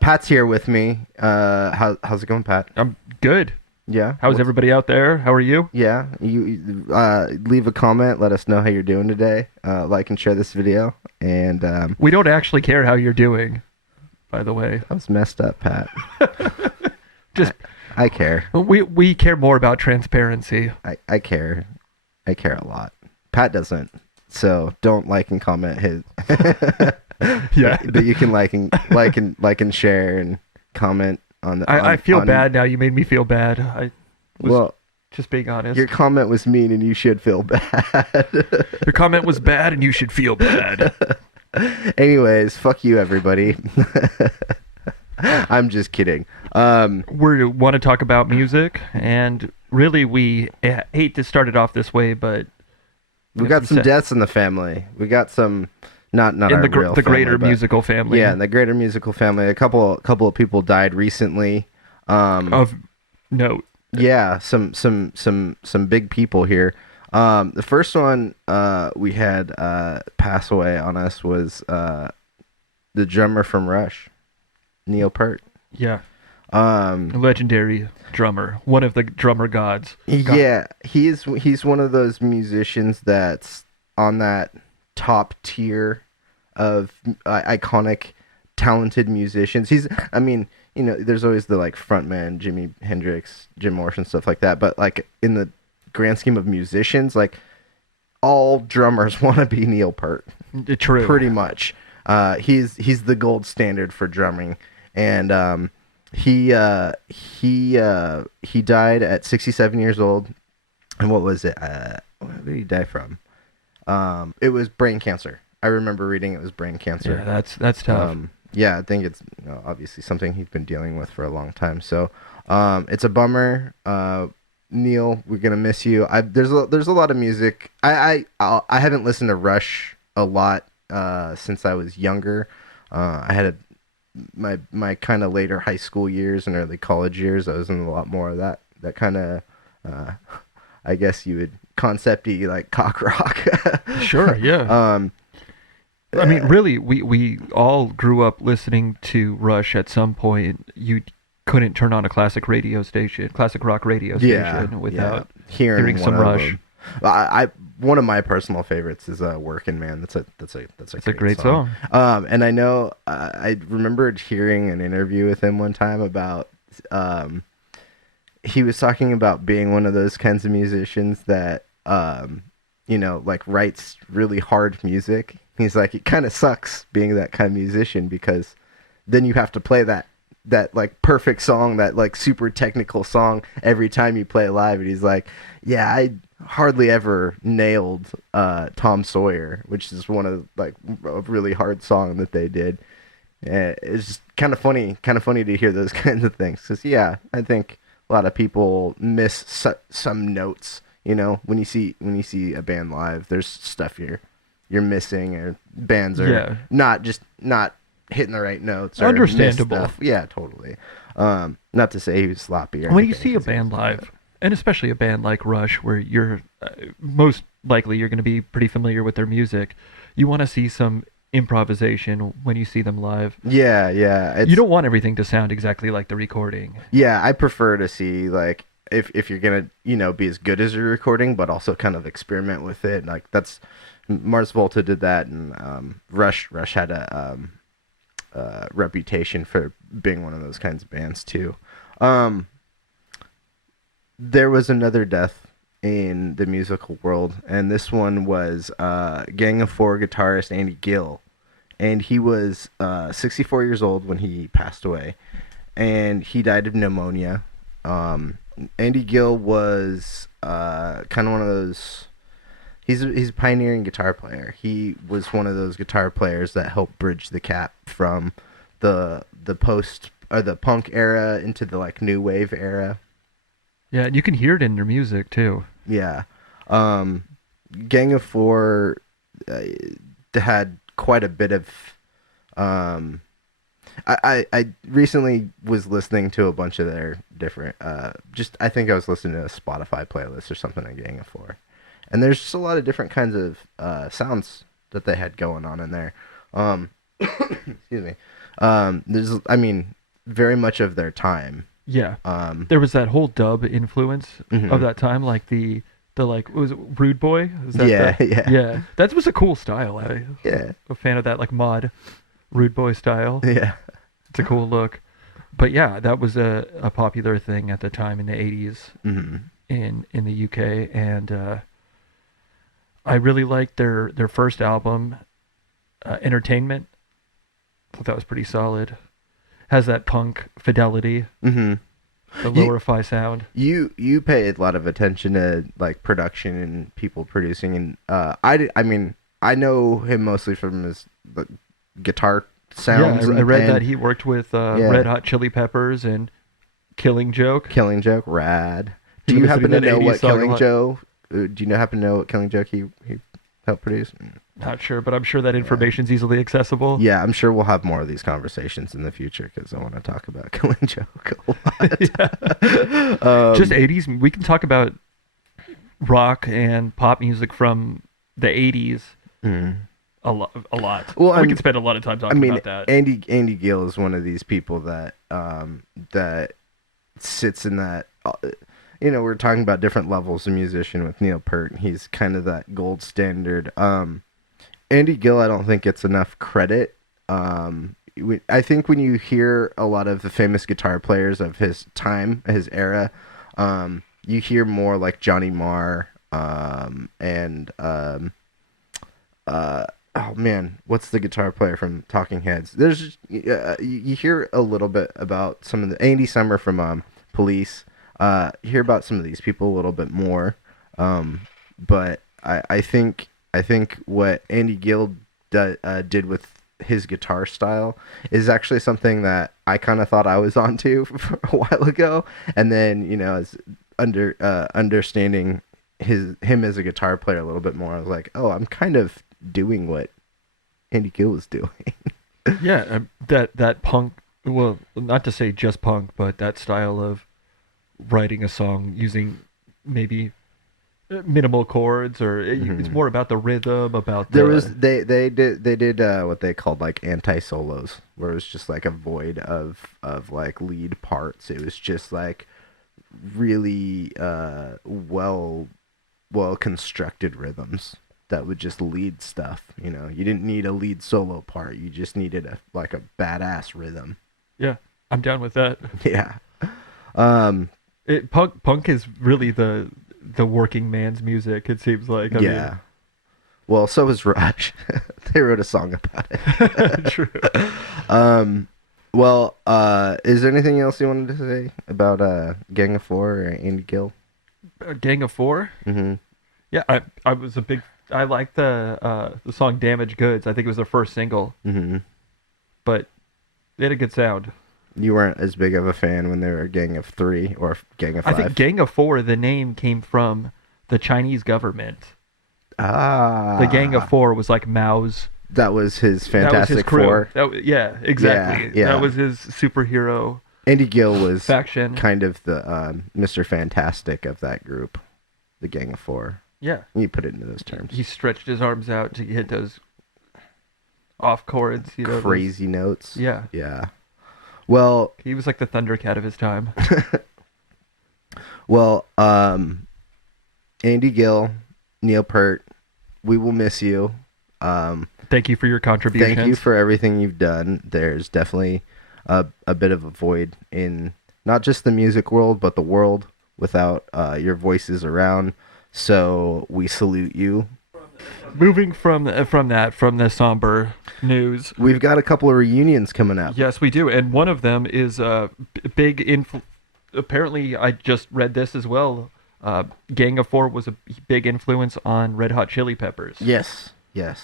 Pat's here with me. How's it going, Pat? I'm good. Yeah. How's everybody out there? How are you? Yeah. You leave a comment. Let us know how you're doing today. Like and share this video. And We don't actually care how you're doing, by the way. that was messed up, Pat. Just I care. we care more about transparency. I care. I care a lot. Pat doesn't. So don't like and comment his. Yeah. But you can like and share and comment on the. I feel on, bad now. You made me feel bad. I was Well, just being honest. your comment was mean, and you should feel bad. Your comment was bad, and you should feel bad. Anyways, fuck you, everybody. I'm just kidding. We want to talk about music, and really, we hate to start it off this way, but we got some deaths in the family. We got some, not in our the real the greater family, but musical family. yeah, in the greater musical family. A couple of people died recently. Of note. Yeah, some big people here. The first one we had pass away on us was the drummer from Rush, Neil Peart. Yeah. A Legendary drummer, one of the drummer gods. Yeah, he's one of those musicians that's on that top tier of iconic, talented musicians. I mean, there's always the like frontman, Jimi Hendrix, Jim Morrison, stuff like that. But like in the grand scheme of musicians, like all drummers want to be Neil Peart. True. Pretty much. He's the gold standard for drumming, and he died at 67 years old. And what was it? What did he die from? It was brain cancer. I remember reading it was brain cancer. Yeah, that's tough. Yeah, I think it's obviously something he's been dealing with for a long time. So it's a bummer. Neil, we're gonna miss you. There's a lot of music. I haven't listened to Rush a lot since I was younger. I had my kind of later high school years and early college years. I was in a lot more of that kind of I guess you would concept-y like cock rock. Sure, yeah. I mean, really, we all grew up listening to Rush at some point. You couldn't turn on a classic rock radio station without hearing some Rush. One of my personal favorites is "Working Man." That's a great song. And I know I remembered hearing an interview with him one time about he was talking about being one of those kinds of musicians that like writes really hard music. He's like, it kind of sucks being that kind of musician because then you have to play that like perfect song, that like super technical song every time you play it live. And he's like, yeah, I hardly ever nailed Tom Sawyer, which is one of like a really hard song that they did. It's just kind of funny to hear those kinds of things. Because yeah, I think a lot of people miss some notes. When you see a band live, there's stuff you're missing, or bands are not hitting the right notes. Or Understandable. Stuff. Yeah, totally. Not to say he was sloppy. When you see a band live, and especially a band like Rush, where you're most likely you're going to be pretty familiar with their music, you want to see some improvisation when you see them live. Yeah. You don't want everything to sound exactly like the recording. Yeah, I prefer to see like if you're gonna be as good as your recording, but also kind of experiment with it. Like that's Mars Volta did that, and Rush had a reputation for being one of those kinds of bands too. There was another death in the musical world, and this one was Gang of Four guitarist Andy Gill, and he was 64 years old when he passed away, and he died of pneumonia. Andy Gill was kind of one of those. He's a pioneering guitar player. He was one of those guitar players that helped bridge the gap from the post or the punk era into the like new wave era. Yeah, and you can hear it in their music too. Yeah, Gang of Four had quite a bit of. I recently was listening to a bunch of their different. I think I was listening to a Spotify playlist or something on Gang of Four. And there's just a lot of different kinds of sounds that they had going on in there. Excuse me. There's, I mean, very much of their time. Yeah. There was that whole dub influence of that time, like the like, was it Rude Boy? Is that yeah. That was a cool style. I'm a fan of that, like mod Rude Boy style. Yeah. It's a cool look. But yeah, that was a popular thing at the time in the 80s in the UK, and I really liked their first album, Entertainment. I thought that was pretty solid. Has that punk fidelity. The lower-fi sound. You pay a lot of attention to like production and people producing, and I mean I know him mostly from his guitar sounds. Yeah, I read that he worked with Red Hot Chili Peppers and Killing Joke. Killing Joke, rad. Do you happen to know what Killing Joke? Do you happen to know what Killing Joke he helped produce? Not sure, but I'm sure that information's easily accessible. Yeah, I'm sure we'll have more of these conversations in the future because I want to talk about Killing Joke a lot. Just 80s. We can talk about rock and pop music from the 80s a lot. Well, we can spend a lot of time talking about that. Andy Gill is one of these people that that sits in that. We're talking about different levels of musician with Neil Peart. He's kind of that gold standard. Andy Gill, I don't think gets enough credit. I think when you hear a lot of the famous guitar players of his time, his era, you hear more like Johnny Marr and oh man, what's the guitar player from Talking Heads? There's you hear a little bit about some of the Andy Summer from Police. You hear about some of these people a little bit more, but I think what Andy Gill did with his guitar style is actually something that I kind of thought I was onto for a while ago, and then as understanding him as a guitar player a little bit more, I was like, oh, I'm kind of doing what Andy Gill was doing. Yeah, that punk. Well, not to say just punk, but that style of writing a song using maybe minimal chords, or it's more about the rhythm. They did what they called like anti-solos, where it was just like a void of like lead parts. It was just like really well constructed rhythms that would just lead stuff. You didn't need a lead solo part. You just needed a badass rhythm. Yeah, I'm down with that. Yeah. Punk is really the working man's music, it seems like. I mean, well, so is Rush. They wrote a song about it. True. Well, is there anything else you wanted to say about Gang of Four or Andy Gill? Gang of Four? Mm-hmm. Yeah, I liked the song Damaged Goods. I think it was their first single. Mm-hmm. But they had a good sound. You weren't as big of a fan when they were a Gang of Three or Gang of Five? I think Gang of Four, the name came from the Chinese government. The Gang of Four was like Mao's. That was his Fantastic Four. Yeah, exactly. Yeah. That was his superhero. Andy Gill was faction. Kind of the Mr. Fantastic of that group, the Gang of Four. Yeah. You put it into those terms. He stretched his arms out to hit those off chords. Crazy notes. Yeah. Yeah. Well, he was like the Thundercat of his time. Well, Andy Gill, Neil Peart, we will miss you. Thank you for your contributions. Thank you for everything you've done. There's definitely a bit of a void in not just the music world, but the world without your voices around. So we salute you. Moving from the somber news, we've got a couple of reunions coming up. Yes, we do, and one of them is big. Apparently, I just read this as well. Gang of Four was a big influence on Red Hot Chili Peppers. Yes.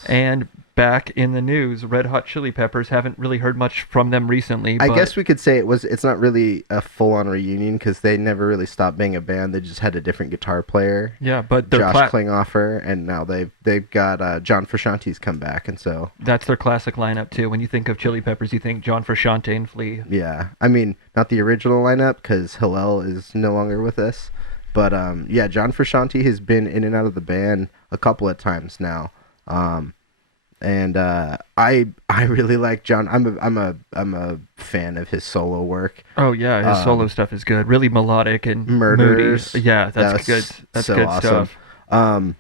And back in the news, Red Hot Chili Peppers, haven't really heard much from them recently. I guess we could say it's not really a full-on reunion because they never really stopped being a band. They just had a different guitar player. Yeah, but Josh Klinghoffer, and now they've got John Frusciante's come back, and so that's their classic lineup too. When you think of Chili Peppers, you think John Frusciante and Flea. Yeah, I mean not the original lineup because Hillel is no longer with us, but John Frusciante has been in and out of the band a couple of times now. And I really like John. I'm a fan of his solo work. Oh yeah, his solo stuff is good. Really melodic and moody. Murders. Yeah, that's good. That's so good awesome. stuff. Um,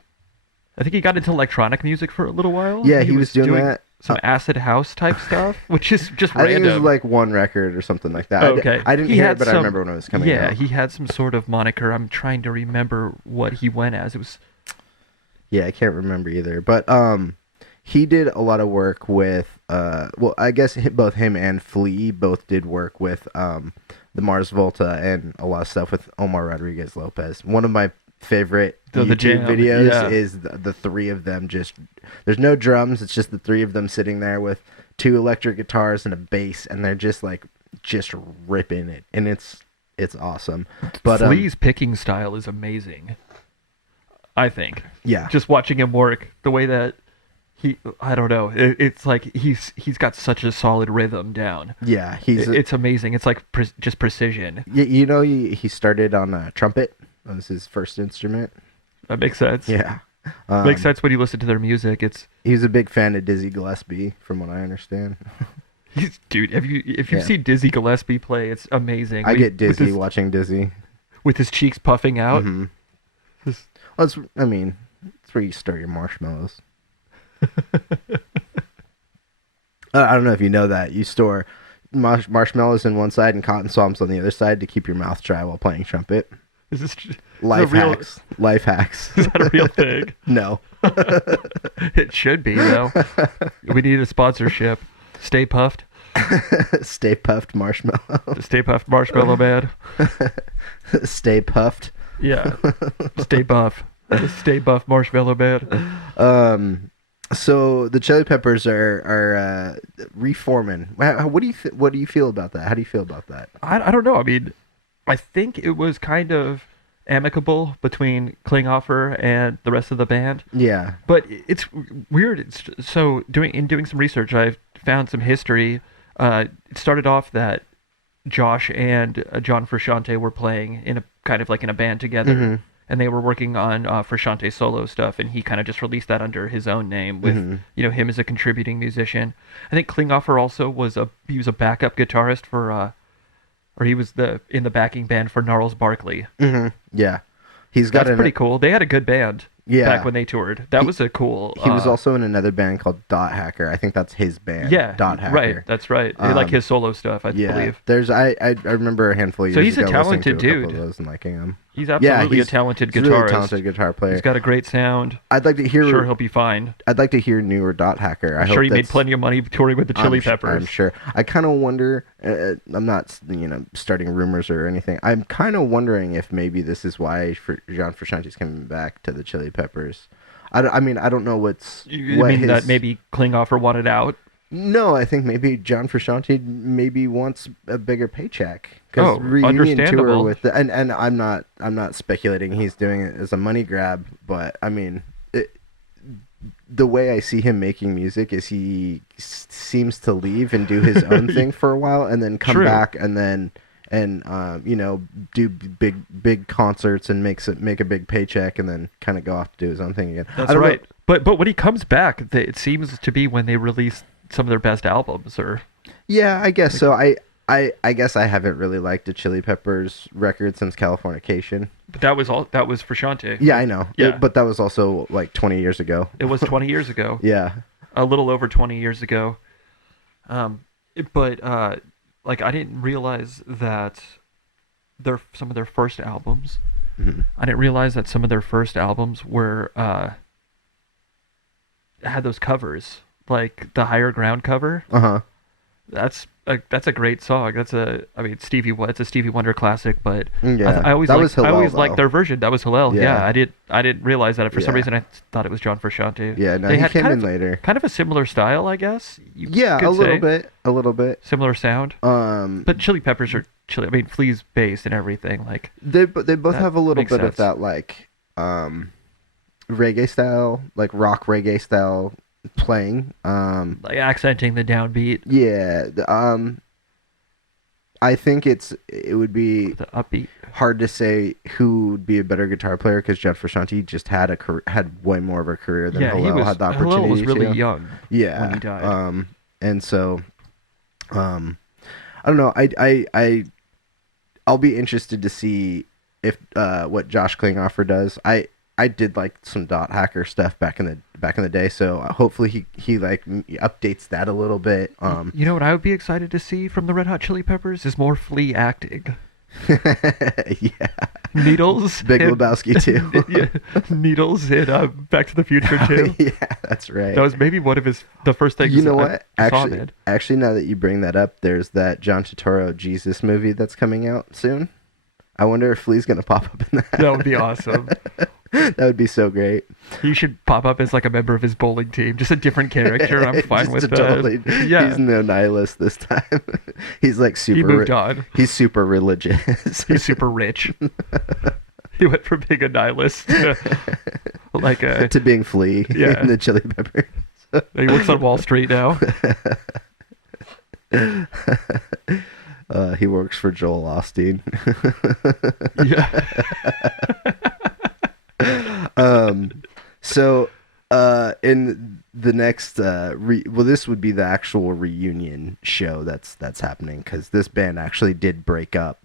I think he got into electronic music for a little while. yeah, he was doing that. Some acid house type stuff, which is just I random. think it was like one record or something like that. Okay. I didn't hear it, but I remember when it was coming out. Yeah, he had some sort of moniker. I'm trying to remember what he went as. It was. Yeah, I can't remember either. But he did a lot of work with well, I guess both him and Flea both did work with the Mars Volta and a lot of stuff with Omar Rodriguez Lopez. One of my favorite YouTube videos is the three of them just. There's no drums. It's just the three of them sitting there with two electric guitars and a bass, and they're just ripping it, and it's awesome. But Flea's picking style is amazing. I think. Yeah. Just watching him work, the way that I don't know. It's like he's got such a solid rhythm down. Yeah, it's amazing. It's like just precision. You know, he started on a trumpet. That was his first instrument. That makes sense. Yeah. Makes sense when you listen to their music. He was a big fan of Dizzy Gillespie, from what I understand. Dude, if you've seen Dizzy Gillespie play, it's amazing. I get dizzy watching Dizzy. With his cheeks puffing out. Mm-hmm. Well, it's where you stir your marshmallows. I don't know if you know that. You store marshmallows on one side and cotton swabs on the other side to keep your mouth dry while playing trumpet. Is this life hacks? Life hacks. Is that a real thing? No. It should be, though. We need a sponsorship. Stay Puffed. Stay Puffed Marshmallow. Stay Puffed Marshmallow Man. Stay Puffed. Yeah. Stay Buff. Stay Buff Marshmallow Man. So the Chili Peppers are reforming. What do you feel about that? How do you feel about that? I don't know. I mean, I think it was kind of amicable between Klinghoffer and the rest of the band. Yeah. But it's weird. So doing some research, I've found some history. It started off that Josh and John Frusciante were playing in a kind of like in a band together. Mm-hmm. And they were working on Frusciante's solo stuff, and he kind of just released that under his own name with, him as a contributing musician. I think Klinghoffer also was a backup guitarist for, or he was in the backing band for Gnarls Barkley. Mm-hmm. Yeah, that's pretty cool. They had a good band. Yeah. Back when they toured, that was a cool. He was also in another band called Dot Hacker. I think that's his band. Yeah, Dot Hacker. Right. That's right. They like his solo stuff, I believe. There's I remember a handful of years ago. So he's a talented dude. Of those and liking him. He's absolutely a talented guitarist. Really talented guitar player. He's got a great sound. I'd like to hear. Sure, he'll be fine. I'd like to hear newer Dot Hacker. I'm sure he made plenty of money touring with the Chili Peppers. I'm sure. I kind of wonder. I'm not, starting rumors or anything. I'm kind of wondering if maybe this is why John Frusciante's coming back to the Chili Peppers. I don't know that maybe Klinghoffer wanted out? No, I think maybe John Frusciante maybe wants a bigger paycheck because reunion tour with and I'm not speculating he's doing it as a money grab, but I mean the way I see him making music is he seems to leave and do his own thing for a while and then come back and do big concerts and make a big paycheck and then kind of go off to do his own thing again. That's right. But when he comes back, it seems to be when they release some of their best albums, or yeah, I guess so. I guess I haven't really liked the Chili Peppers record since Californication. But that was Frusciante. Yeah, I know. Yeah, but that was also like 20 years ago. It was 20 years ago. Yeah, a little over 20 years ago. But I didn't realize that some of their first albums. Mm-hmm. I didn't realize that some of their first albums were had those covers, like the Higher Ground cover. That's a great song. It's a Stevie Wonder classic, but yeah, I always liked their version. That was Hillel. Yeah, I didn't realize that. For some reason, I thought it was John Frusciante. Yeah, no, he came in later. Kind of a similar style, I guess. A little bit. Similar sound. But Chili Peppers are Chili. I mean, Flea's bass and everything. Like they both have a little bit of that like reggae style, like rock reggae style playing. Like accenting the downbeat. Yeah. I think it would be The upbeat. hard to say who would be a better guitar player because John Frusciante just had had way more of a career than Yeah, Hillel had the opportunity Hillel was really to. young Yeah. when he died. And so, I don't know. I'll be interested to see if what Josh Klinghoffer does. I did like some Dot Hacker stuff back in the day, so hopefully he like updates that a little bit. You know what I would be excited to see from the Red Hot Chili Peppers is more Flea acting. Yeah. Needles. Big Lebowski too. Yeah, Needles in Back to the Future too. Yeah, that's right. That was maybe one of the first things. You know what? I saw him in. Actually, now that you bring that up, there's that John Turturro Jesus movie that's coming out soon. I wonder if Flea's gonna pop up in that. That would be awesome. That would be so great. He should pop up as like a member of his bowling team, just a different character. I'm fine with that. Totally, yeah, he's no nihilist this time. He's like super. He moved on. He's super religious. He's super rich. He went from being a nihilist to like to being Flea in the Chili Peppers. He works on Wall Street now. He works for Joel Osteen. Yeah. So in the next this would be the actual reunion show that's happening because this band actually did break up,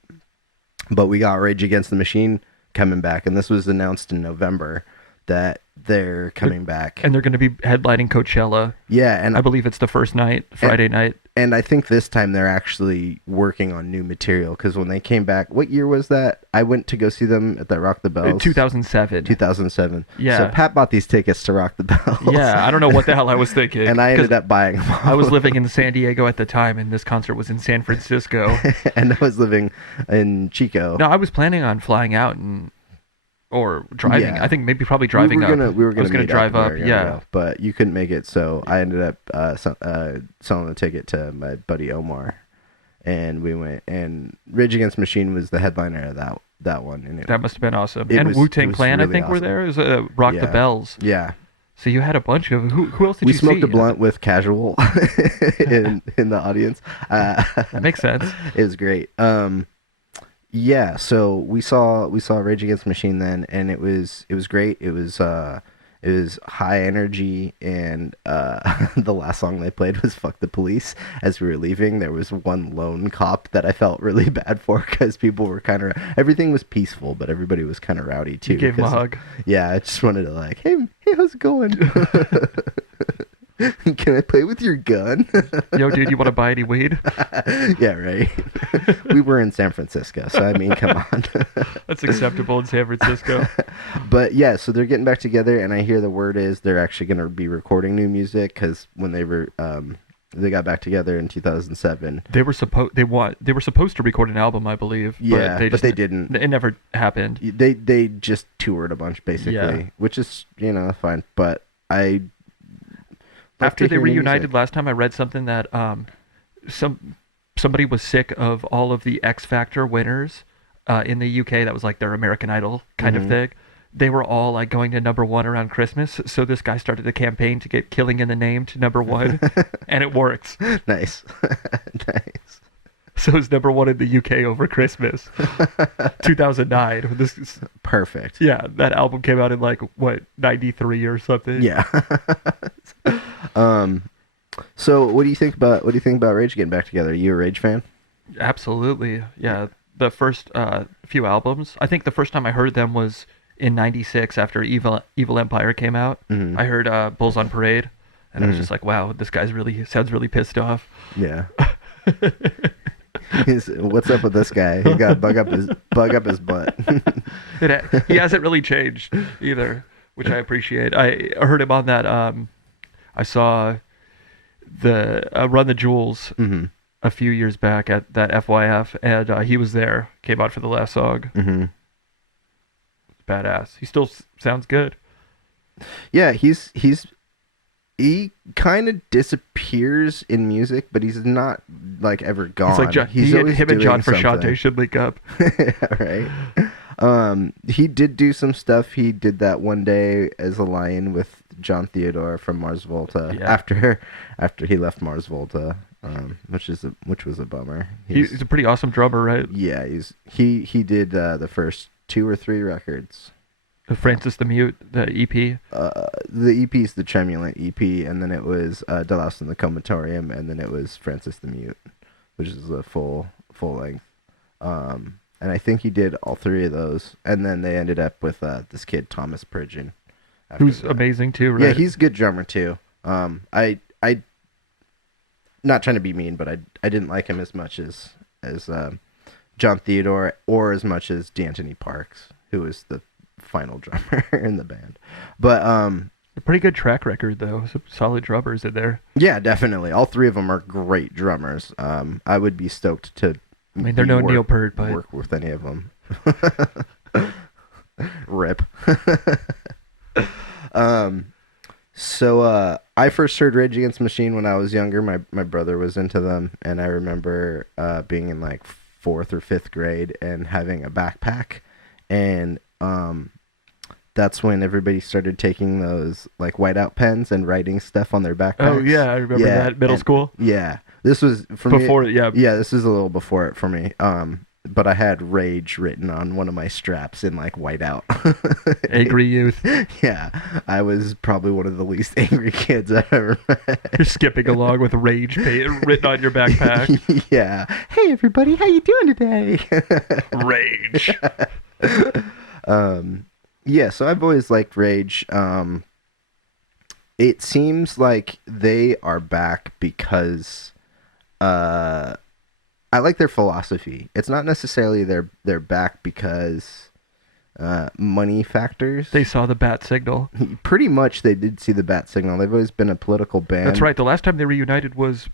but we got Rage Against the Machine coming back, and this was announced in November that they're coming back, and they're going to be headlining Coachella. Yeah, and I believe it's the first night, Friday night. And I think this time they're actually working on new material because when they came back, what year was that? I went to go see them at that Rock the Bells. 2007. 2007. Yeah. So Pat bought these tickets to Rock the Bells. Yeah, I don't know what the hell I was thinking. And I ended up buying them all. I was living in San Diego at the time, and this concert was in San Francisco. And I was living in Chico. No, I was planning on flying out or driving. Yeah. I think maybe probably driving we were gonna drive up. Yeah. Go, but you couldn't make it, so I ended up selling a ticket to my buddy Omar, and we went. And Rage Against the Machine was the headliner of that one, and that must have been awesome. And Wu-Tang Clan, really I think, were there. It was Rock the Bells. Yeah. So you had a bunch of who else did you see? We smoked a blunt with Casual in the audience. That makes sense. It was great. Yeah, so we saw Rage Against the Machine then, and it was great. It was high energy, and the last song they played was "Fuck the Police." As we were leaving, there was one lone cop that I felt really bad for because people were kind of everything was peaceful, but everybody was kind of rowdy too. You gave him a hug. Yeah, I just wanted to like, hey, how's it going? Can I play with your gun? Yo, dude, you want to buy any weed? Yeah, right. We were in San Francisco, so I mean, come on. That's acceptable in San Francisco. But yeah, so they're getting back together, and I hear the word is they're actually going to be recording new music because when they got back together in 2007, they were supposed to record an album, I believe. Yeah, but they didn't. It never happened. They just toured a bunch, basically, which is fine. But after they reunited last time, I read something that somebody was sick of all of the X Factor winners in the UK. That was like their American Idol kind of thing. They were all like going to #1 around Christmas. So this guy started a campaign to get Killing in the Name to #1, and it works. Nice. Nice. So it's #1 in the UK over Christmas, 2009. This is perfect. Yeah, that album came out in like what 93 or something. Yeah. So what do you think about Rage getting back together? Are you a Rage fan? Absolutely. Yeah. The first few albums. I think the first time I heard them was in '96 after Evil Empire came out. Mm-hmm. I heard Bulls on Parade, and I was just like, wow, this guy's sounds really pissed off. Yeah. What's up with this guy? He got bug up his butt. He hasn't really changed either, which I appreciate. I heard him on that. I saw the Run the Jewels a few years back at that FYF, and he was there. Came out for the last song. Mm-hmm. Badass. He still sounds good. Yeah, he kind of disappears in music, but he's not like ever gone. It's like him and John Frusciante should link up. Right. He did do some stuff. He did that One Day as a Lion with John Theodore from Mars Volta after he left Mars Volta. which was a bummer. He's a pretty awesome drummer, right? Yeah, he did the first 2 or 3 records. Francis the Mute, the EP. The EP is the Tremulant EP, and then it was Delouse in the Comatorium, and then it was Francis the Mute, which is a full length. And I think he did all 3 of those, and then they ended up with this kid Thomas Pridgeon, who's amazing too, right? Yeah, he's a good drummer too. I not trying to be mean, but I didn't like him as much as John Theodore, or as much as D'Anthony Parks, who was the final drummer in the band. But a pretty good track record though. Some solid drummers in there. Yeah, definitely. All 3 of them are great drummers. I would be stoked to. I mean, they're no Neil Peart, but work with any of them. Rip. So I first heard Rage Against the Machine when I was younger. My brother was into them, and I remember being in like 4th or 5th grade and having a backpack, and that's when everybody started taking those like whiteout pens and writing stuff on their backpacks. Oh yeah, I remember that. Middle school. Yeah, this was for before. Yeah, this is a little before it for me. But I had Rage written on one of my straps in like whiteout. Angry youth. Yeah, I was probably one of the least angry kids I've ever met. You're skipping along with Rage written on your backpack. Yeah. Hey everybody, how you doing today? Rage. Yeah, so I've always liked Rage. It seems like they are back because I like their philosophy. It's not necessarily they're back because money factors. They saw the bat signal. Pretty much they did see the bat signal. They've always been a political band. That's right. The last time they reunited was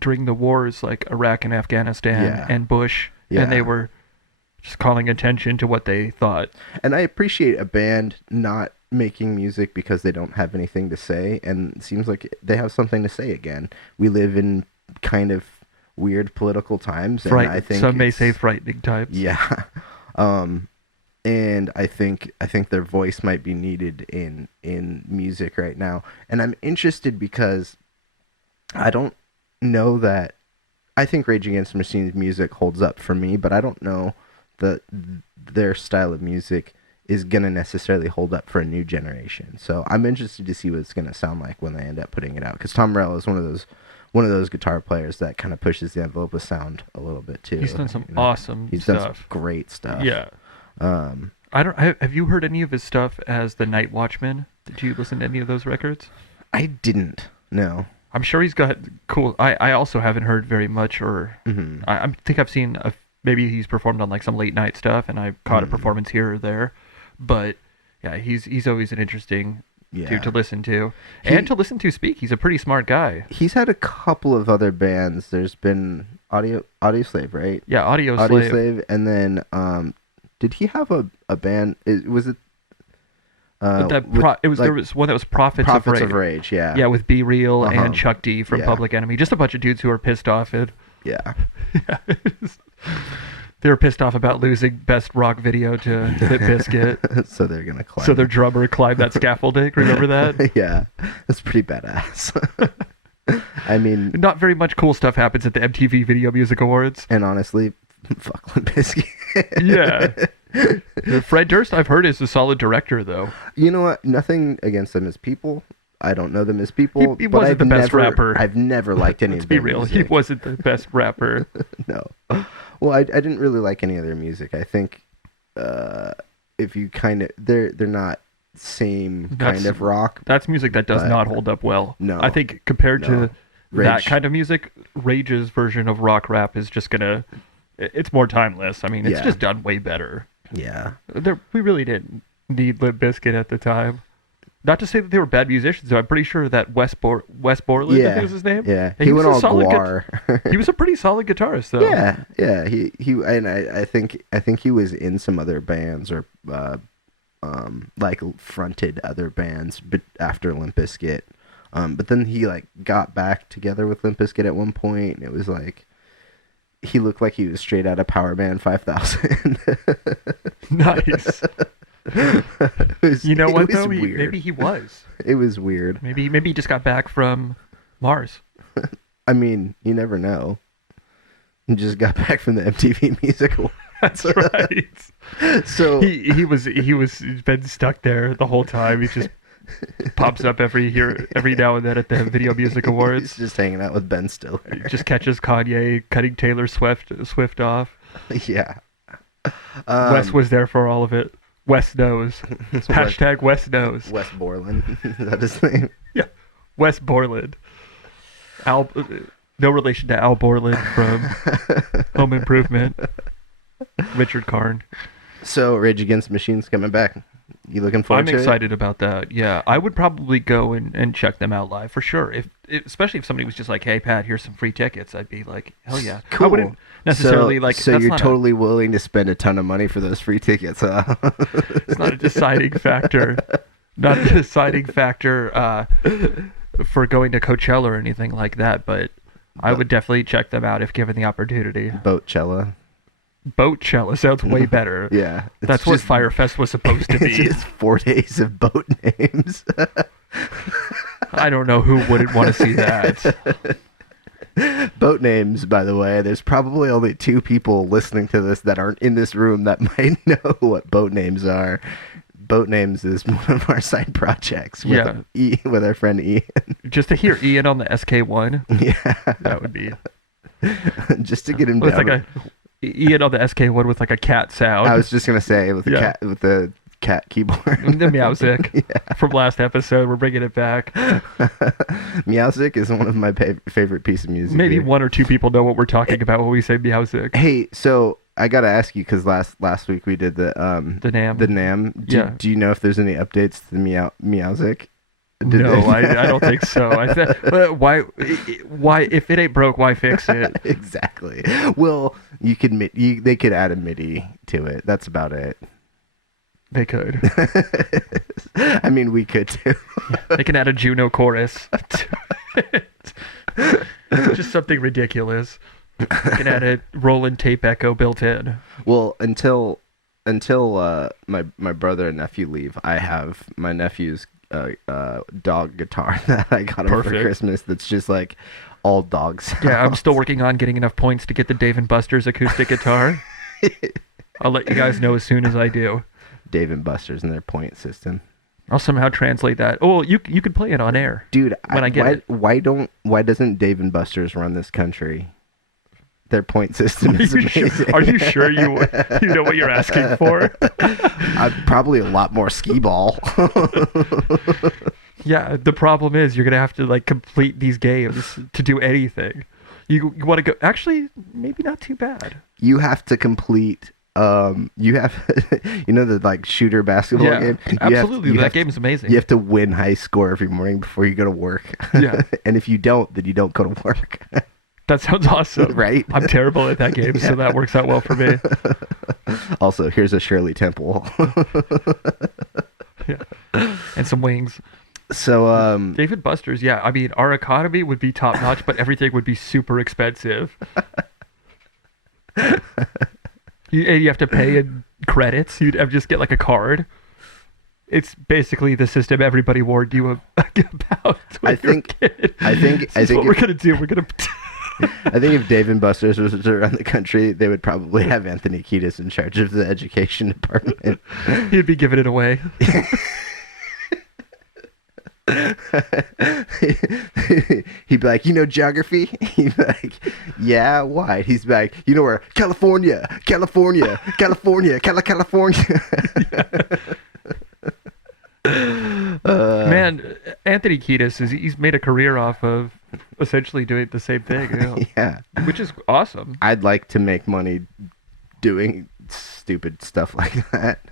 during the wars like Iraq and Afghanistan and Bush. Yeah. And they were just calling attention to what they thought. And I appreciate a band not making music because they don't have anything to say, and it seems like they have something to say again. We live in kind of weird political times, and I think some may say frightening times. Yeah. And I think their voice might be needed in music right now. And I'm interested because I don't know that I think Rage Against the Machine's music holds up for me, but I don't know that their style of music is gonna necessarily hold up for a new generation. So I'm interested to see what it's gonna sound like when they end up putting it out, because Tom Morello is one of those guitar players that kind of pushes the envelope with sound a little bit too. He's done some awesome stuff. He's done some great stuff. Yeah. Have you heard any of his stuff as the Night Watchman? Did you listen to any of those records? I didn't. No. I'm sure he's got cool. I also haven't heard very much, or I think I've seen maybe he's performed on like some late night stuff, and I caught a performance here or there. But yeah, he's always an interesting dude to listen to, and to listen to speak. He's a pretty smart guy. He's had a couple of other bands. There's been Audio Slave, right? Yeah, Audio Slave, and then did he have a band? Was it? There was one that was Prophets of Rage. Yeah. Yeah, with Be Real and Chuck D from Public Enemy. Just a bunch of dudes who are pissed off. Yeah. They were pissed off about losing Best Rock Video to Limp Bizkit. So they're gonna climb. So their drummer climbed that scaffolding. Remember that? Yeah, that's pretty badass. I mean, not very much cool stuff happens at the MTV Video Music Awards. And honestly, fuck Limp Bizkit. Yeah. Fred Durst, I've heard, is a solid director, though. You know what? Nothing against them as people. I don't know them as people. He wasn't the best rapper. I've never liked any of their music. Let's be real. He wasn't the best rapper. No. Well, I didn't really like any of their music. I think if you kind of... They're not same kind of rock. That's music that does not hold up well. No. I think compared to that kind of music, Rage's version of rock rap is just gonna... It's more timeless. I mean, it's just done way better. Yeah. We really didn't need Limp Bizkit at the time. Not to say that they were bad musicians, though. I'm pretty sure that Wes Borland, I think was his name. Yeah, he went all guar. He was a pretty solid guitarist, though. Yeah. He and I think he was in some other bands or like fronted other bands, but after Limp Bizkit. But then he like got back together with Limp Bizkit at one point, and it was like he looked like he was straight out of Power Band 5000. Nice. You know what though? Maybe he was. It was weird. Maybe he just got back from Mars. I mean, you never know. He just got back from the MTV Music Awards. That's right. So he's been stuck there the whole time. He just pops up every now and then at the Video Music Awards. He's just hanging out with Ben Stiller. He just catches Kanye cutting Taylor Swift off. Yeah. Wes was there for all of it. Wes knows. Hashtag Wes knows. Wes Borland. Is that his name? Yeah. Wes Borland. No relation to Al Borland from Home Improvement. Richard Karn. So Rage Against the Machine's coming back. You looking forward to it? I'm excited about that. Yeah, I would probably go and check them out live for sure. Especially if somebody was just like, "Hey, Pat, here's some free tickets," I'd be like, "Hell yeah!" Cool. I wouldn't necessarily like. So you're totally willing to spend a ton of money for those free tickets, huh? It's not a deciding factor. Not a deciding factor for going to Coachella or anything like that. But I would definitely check them out if given the opportunity. Boatchella. Boatchella sounds way better. Yeah. That's what Firefest was supposed to be. It's just 4 days of boat names. I don't know who wouldn't want to see that. Boat names, by the way. There's probably only 2 people listening to this that aren't in this room that might know what boat names are. Boat names is one of our side projects with, with our friend Ian. Just to hear Ian on the SK1. Yeah. That would be... Just to get him down. Like Ian on the SK1 with like a cat sound. I was just going to say, with the cat keyboard. The Meowsic from last episode. We're bringing it back. Meowsic is one of my favorite pieces of music. Maybe 1 or 2 people know what we're talking about when we say Meowsic. Hey, so I got to ask you, because last week we did the NAMM. The NAMM. Do you know if there's any updates to the Meowsic? No, I don't think so. Why? If it ain't broke, why fix it? Exactly. Well, they could add a MIDI to it. That's about it. They could. I mean, we could too. They can add a Juno chorus to it. Just something ridiculous. They can add a Roland tape echo built in. Well, until my brother and nephew leave, I have my nephew's dog guitar that I got him for Christmas. That's just like all dog sounds. Yeah, I'm still working on getting enough points to get the Dave & Buster's acoustic guitar. I'll let you guys know as soon as I do. Dave & Buster's and their point system. I'll somehow translate that. Oh, you could play it on air, dude. Why doesn't Dave & Buster's run this country? Their point system is amazing. Are you sure you know what you're asking for? Probably a lot more skee ball. Yeah, the problem is you're gonna have to like complete these games to do anything. You want to go? Actually, maybe not too bad. You have to complete. You have, the like shooter basketball game. Absolutely, that game is amazing. You have to win high score every morning before you go to work. Yeah, and if you don't, then you don't go to work. That sounds awesome. Right? I'm terrible at that game, so that works out well for me. Also, here's a Shirley Temple. Yeah. And some wings. So, Dave & Buster's, yeah. I mean, our economy would be top notch, but everything would be super expensive. You have to pay in credits. You'd just get like a card. It's basically the system everybody warned you about. I think what we're gonna do. We're gonna. I think if Dave & Buster's was around the country, they would probably have Anthony Kiedis in charge of the education department. He'd be giving it away. He'd be like, geography? He'd be like, yeah, why? He's like, where? California. Yeah. Man, Anthony Kiedis he's made a career off of essentially doing the same thing. Yeah, which is awesome. I'd like to make money doing stupid stuff like that.